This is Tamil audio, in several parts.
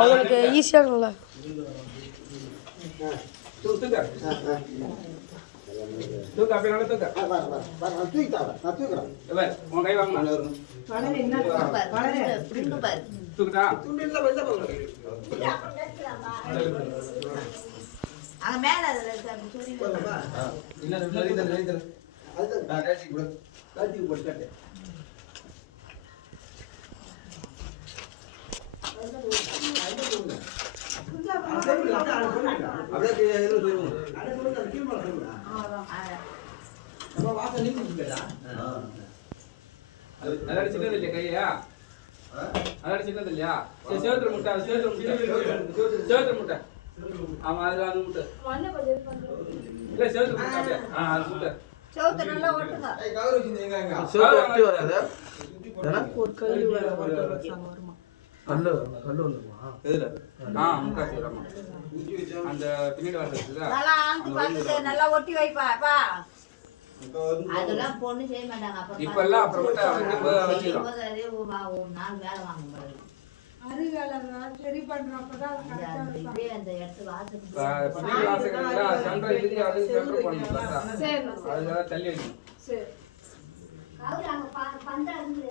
அவங்களுக்கு ஈஸியாக இருக்கும்ல. கையா அதோட சின்னது இல்லையா? சேவத்திர முட்டை சேவத்திர முட்டை. ஆமா அது அது முட்டை இல்ல சேவத்திர முட்டை. அது முட்டை சேவத்திர நல்லா ஓட்டுங்க. ஒரு கல்லு வருமா? கல்லு கல்லு வந்துருமா? எதுல? முட்டை சேவரமா அந்த பின்னாடி வரது நல்லா ஆந்து பார்த்து நல்லா ஒட்டி வைப்பா. அதெல்லாம் பொண்ணு செய்ய மாட்டாங்க. இப்ப எல்லாம் அப்புறமேட்டா வச்சிரோம். ஒரு நாள் வேலை வாங்க அது வேலை சரி பண்றப்பதான் அந்த இடத்து வாசல் பின்னாடி வாசல்ல சென்டர் இருக்கு அது சென்டர் பண்ணனும். சரி அதனால தள்ளி வைக்கணும். சரி அவராங்க பந்தா இருந்து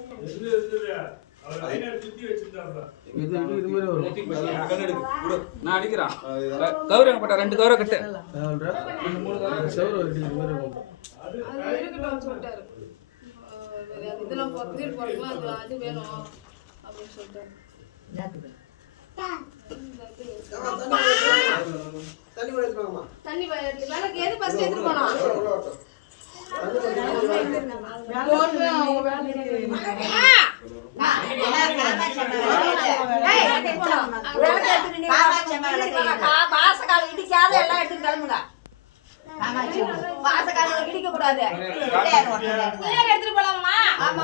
நான் அடிக்கிறான். கௌரவங்க பட்ட 2 கௌரவ கட்டு 3 கௌரவ சொல்லிட்டாரு. இதெல்லாம் போறதுலாம் அது வேணும் அப்படின்னு சொல்லிட்டாரு. தண்ணி வேலைக்கு எது ஃபர்ஸ்ட் எடுத்து போனோம். வாசக்கால இடிக்காத எல்லாம் எடுத்து கிளம்புங்க. வாசக்கால இடிக்க கூடாது. எடுத்துட்டு போலாமா? ஆமா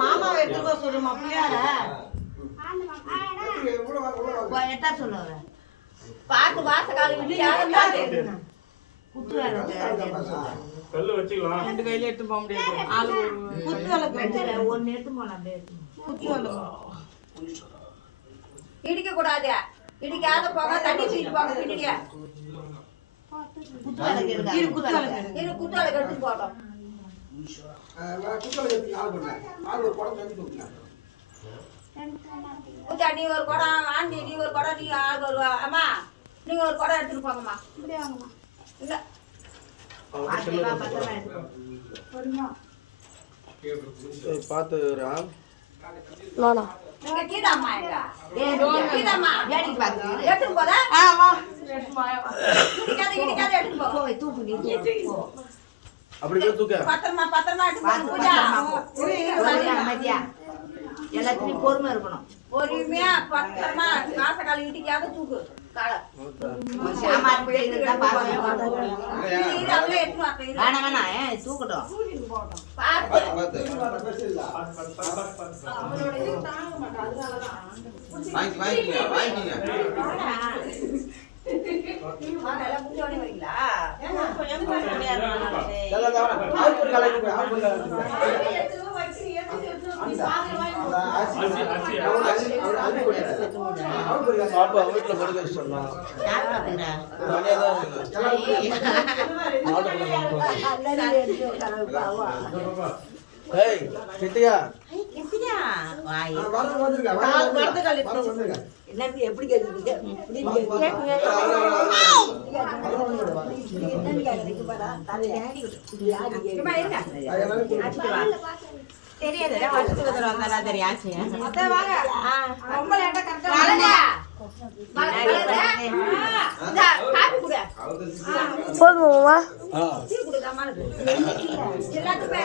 மாமா எடுத்துக்கோ சொல்லுமா பிள்ளையார எட்டா சொல்லுவாங்க. பார்த்து வாசக்கால இடிக்காத குத்து வேலை கல்லு வச்சுக்கலாம். 2 கையில எடுத்து போக முடியாது. ஆளு குத்து வேலை ஒன்னு எடுத்து போலாம். அப்படியே குத்து வேலை இடிக்க கூடாது. இடிக்காத போக தண்ணி தூக்கிட்டு போங்க. பின்னாடியே குத்தால கெடுத்து போட்டோம். பூஜா நீ ஒரு குடம், ஆண்டி நீ ஒரு குடம், நீ ஆள் வருவா. அம்மா நீங்க ஒரு குடம் எடுத்துட்டு போங்கம்மா. இல்ல பத்திரமா எடுத்துக்கோ. பார்த்து கீதாம்மா கீதாம்மா வேடிக்கை பார்த்து எடுத்துட்டு போதா? இடிக்காத எடுத்துட்டு போ. தூக்கு நீ அப்படி தூக்க பத்திரமா எடுத்து பூஜா. அமைதியா எல்லாத்துலயும் பொறுமை இருக்கணும். பொறுமையா பத்திரமா காசக்கால இடிக்காத தூக்கு. தூக்கட்டும். பாப்பா வீட்டுல படுக்க சொல்லலாம். எப்படி கேக்குறீங்க? தெரியாது போதுமா? எல்லாத்துக்கும்